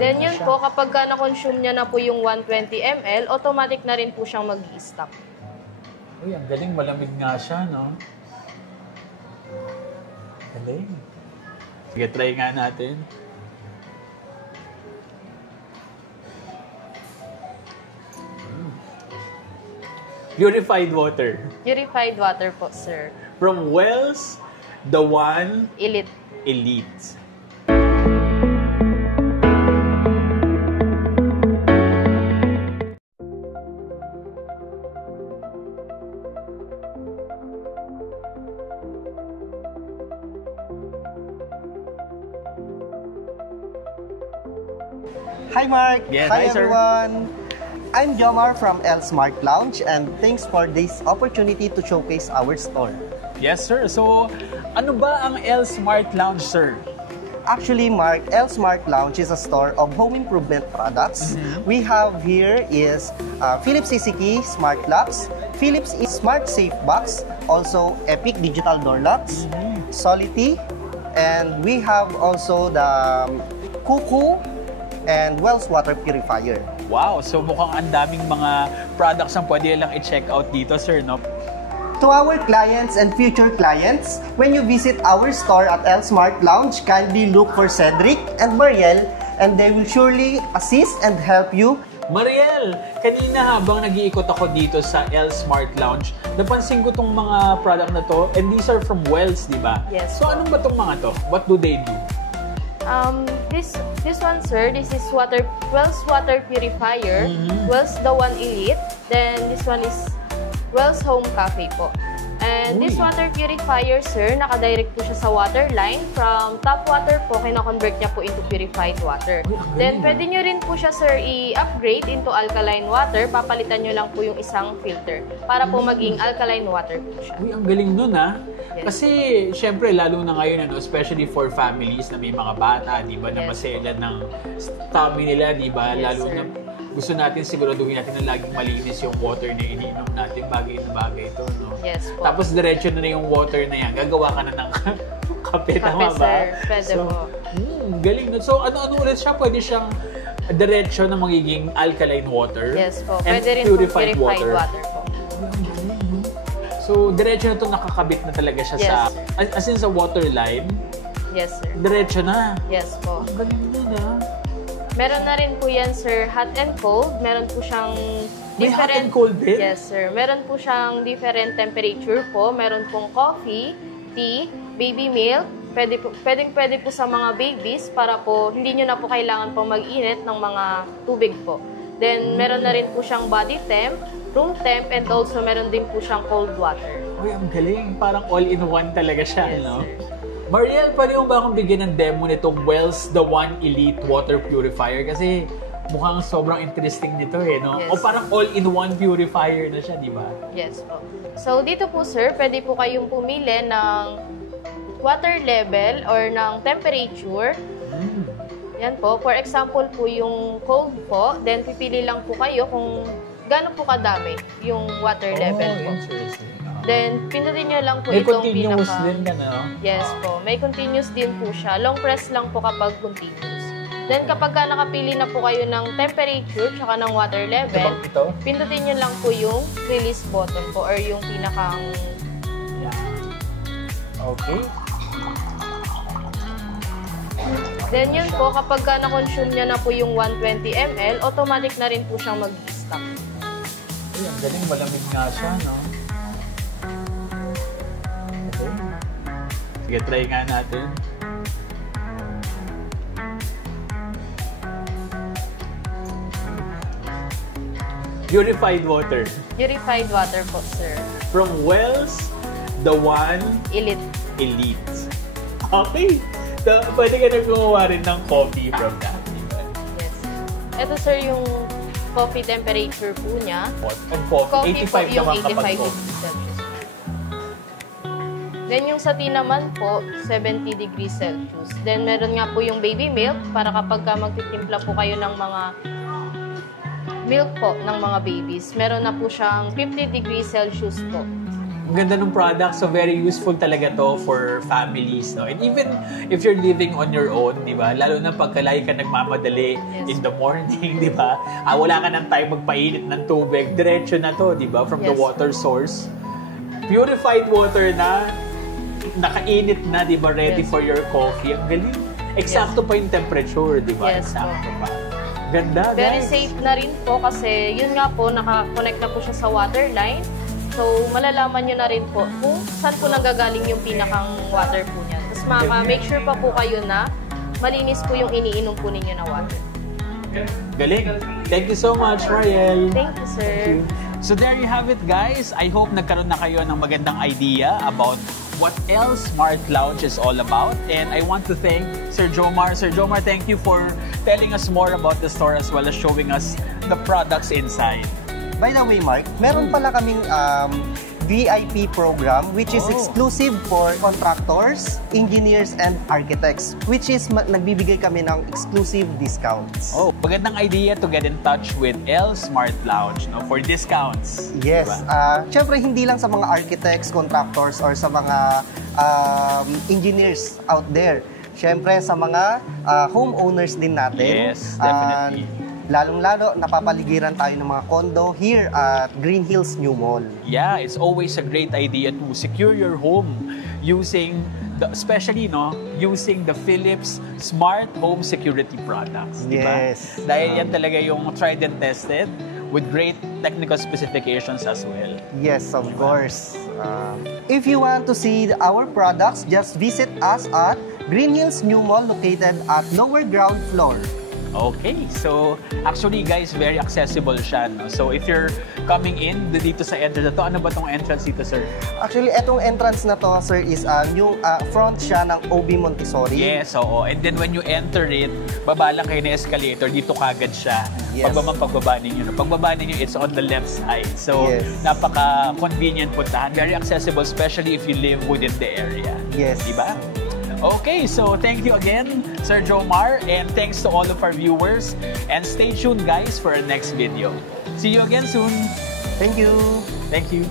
Then yun po, kapag na-consume niya na po yung 120 ml, automatic na rin po siyang mag-i-stop. Uy, ang galing. Malamig nga siya, no? Galing. Sige, try nga natin. Purified water. Purified water po, sir. From Wells, the one Elite. Elite. Hi Mark! Yes, hi hi, sir. everyone! I'm Jomar from L Smart Lounge and thanks for this opportunity to showcase our store. Yes, sir. So, ano ba ang L Smart Lounge, sir? Actually, Mark, L Smart Lounge is a store of home improvement products. We have here is Philips CCKey Smart Locks, Philips Smart Safe Box, also Epic Digital Door Locks, Solity, and we have also the Kuku and Wells Water Purifier. Wow! So, mukhang ang daming mga products ang pwede lang i-check out dito, sir, no? To our clients and future clients, when you visit our store at L Smart Lounge, kindly look for Cedric and Mariel and they will surely assist and help you. Mariel, kanina habang nag-iikot ako dito sa L Smart Lounge, napansin ko tong mga product na to and these are from Wells, di ba? Yes. So, anong ba tong mga to? What do they do? This one, sir, this is Wells Water Purifier, Wells the One Elite, then this one is Wells Home Cafe po. And this water purifier, sir, nakadirect po siya sa water line. From tap water po, kina-convert niya po into purified water. Then, pwede nyo rin po siya, sir, i-upgrade into alkaline water. Papalitan nyo lang po yung isang filter para po maging alkaline water po siya. Uy, ang galing nun, ha? Yes. Kasi, syempre, lalo na ngayon, ano, especially for families na may mga bata, di ba, na maselan ng tummy nila, di ba? Yes, Lalo sir. na gusto natin, siguraduhin natin na laging malinis yung water na iniinom natin. Bagay na bagay ito, no? Yes po. Tapos, diretso na yung water na yan. Gagawa ka na ng kape, tama ba? Sir. Pwede po. Galing nun. So, ano ulit siya? Pwede siyang diretso na magiging alkaline water. Yes po. And Pwede rin po purified water po. So, diretso na ito nakakabit na talaga siya Yes, sa, as in sa water line. Yes, sir. Diretso na. Yes po. Ang galing nun, ha? Meron na rin po yan, sir, hot and cold. Meron po siyang May hot and cold din? Yes, sir. Meron po siyang different temperature po. Meron pong coffee, tea, baby milk. Pwede po sa mga babies para po hindi nyo na po kailangan po mag-init ng mga tubig po. Then, meron na rin po siyang body temp, room temp, and also meron din po siyang cold water. Uy, ang galing. Parang all-in-one talaga siya, Yes, no? sir. Mariel, pwede mo ba akong bigyan ng demo nitong Wells the One Elite Water Purifier? Kasi mukhang sobrang interesting nito, eh, no? Yes. O parang all-in-one purifier na siya, di ba? Yes po. So, dito po, sir, pwede po kayong pumili ng water level or ng temperature. Yan po. For example po, yung cold po, then pipili lang po kayo kung gaano po kadami yung water level po. Interesting. Then, pindutin nyo lang po May itong continuous pinaka... din ka, no? Yes po. May continuous din po siya. Long press lang po kapag continuous. Then, kapag ka nakapili na po kayo ng temperature tsaka ng water level, Ito? pindutin nyo lang po yung release button po or yung pinakang... Yeah. Okay. Then, yun po, kapag ka na-consume nyo na po yung 120 ml, automatic na rin po siyang mag-stop. Ay, ang galing. Malamig nga siya, no? Okay. Sige, try nga natin. Purified water. Purified water po, sir. From Wells, the One Elite. Elite. Okay. So, pwede ka na gumawa rin ng coffee from that. Diba? Yes. Ito, sir, yung coffee temperature po niya. And coffee, 85 po yung naman kapag 85 coffee. degrees Celsius. Then, yung sa tea naman po, 70 degrees Celsius. Then, meron nga po yung baby milk para kapag magtitimpla po kayo ng mga milk po ng mga babies. Meron na po siyang 50 degrees Celsius po. Ang ganda ng product. So, very useful talaga to for families. No? And even if you're living on your own, di ba? Lalo na pagkalay ka nagmamadali in the morning, di ba? Wala ka ng time magpainit ng tubig. Diretso na to, di ba? From the water source. Purified water na, nakainit na, di ba? Ready for your coffee. Ang galing. Eksakto pa yung temperature, di ba? Eksakto pa. Ganda, Very guys. safe na rin po kasi yun nga po, naka-connect na po siya sa water line. So, malalaman nyo na rin po kung saan po nanggagaling yung pinakang water po niya. Tapos make sure pa po kayo na malinis po yung iniinom po ninyo na water. Galing. Thank you so much, Mariel. Thank you, sir. So there you have it, guys. I hope nagkaroon na kayo ng magandang idea about what else Smart Lounge is all about. And I want to thank Sir Jomar. Sir Jomar, thank you for telling us more about the store as well as showing us the products inside. By the way, Mark, meron pala kaming VIP program which is exclusive for contractors, engineers, and architects, which is nagbibigay kami ng exclusive discounts. Oh, magandang idea to get in touch with L Smart Lounge, no, for discounts. Yes. Diba? Siyempre, hindi lang sa mga architects, contractors, or sa mga engineers out there. Siyempre, sa mga homeowners din natin. Yes, definitely. Lalong-lalo, napapaligiran tayo ng mga condo here at Green Hills New Mall. Yeah, it's always a great idea to secure your home using, especially using the Philips Smart Home Security products. Diba? Yes. Dahil yan talaga yung tried and tested with great technical specifications as well. Yes, of course. If you want to see our products, just visit us at Green Hills New Mall located at lower ground floor. Okay, so actually guys, very accessible siya. No? So if you're coming in dito sa entrance na to, ano ba tong entrance dito, sir? Actually, etong entrance na to, sir, is yung front siya ng OB Montessori. Yes, oo. And then when you enter it, baba lang kayo na escalator, dito kagad siya. Yes. Pagbaba ninyo. No? Pagbaba ninyo, it's on the left side. So, napaka-convenient puntahan. Very accessible, especially if you live within the area. Yes. Diba? Okay, so thank you again, Sir Jomar, and thanks to all of our viewers. And stay tuned, guys, for our next video. See you again soon. Thank you. Thank you.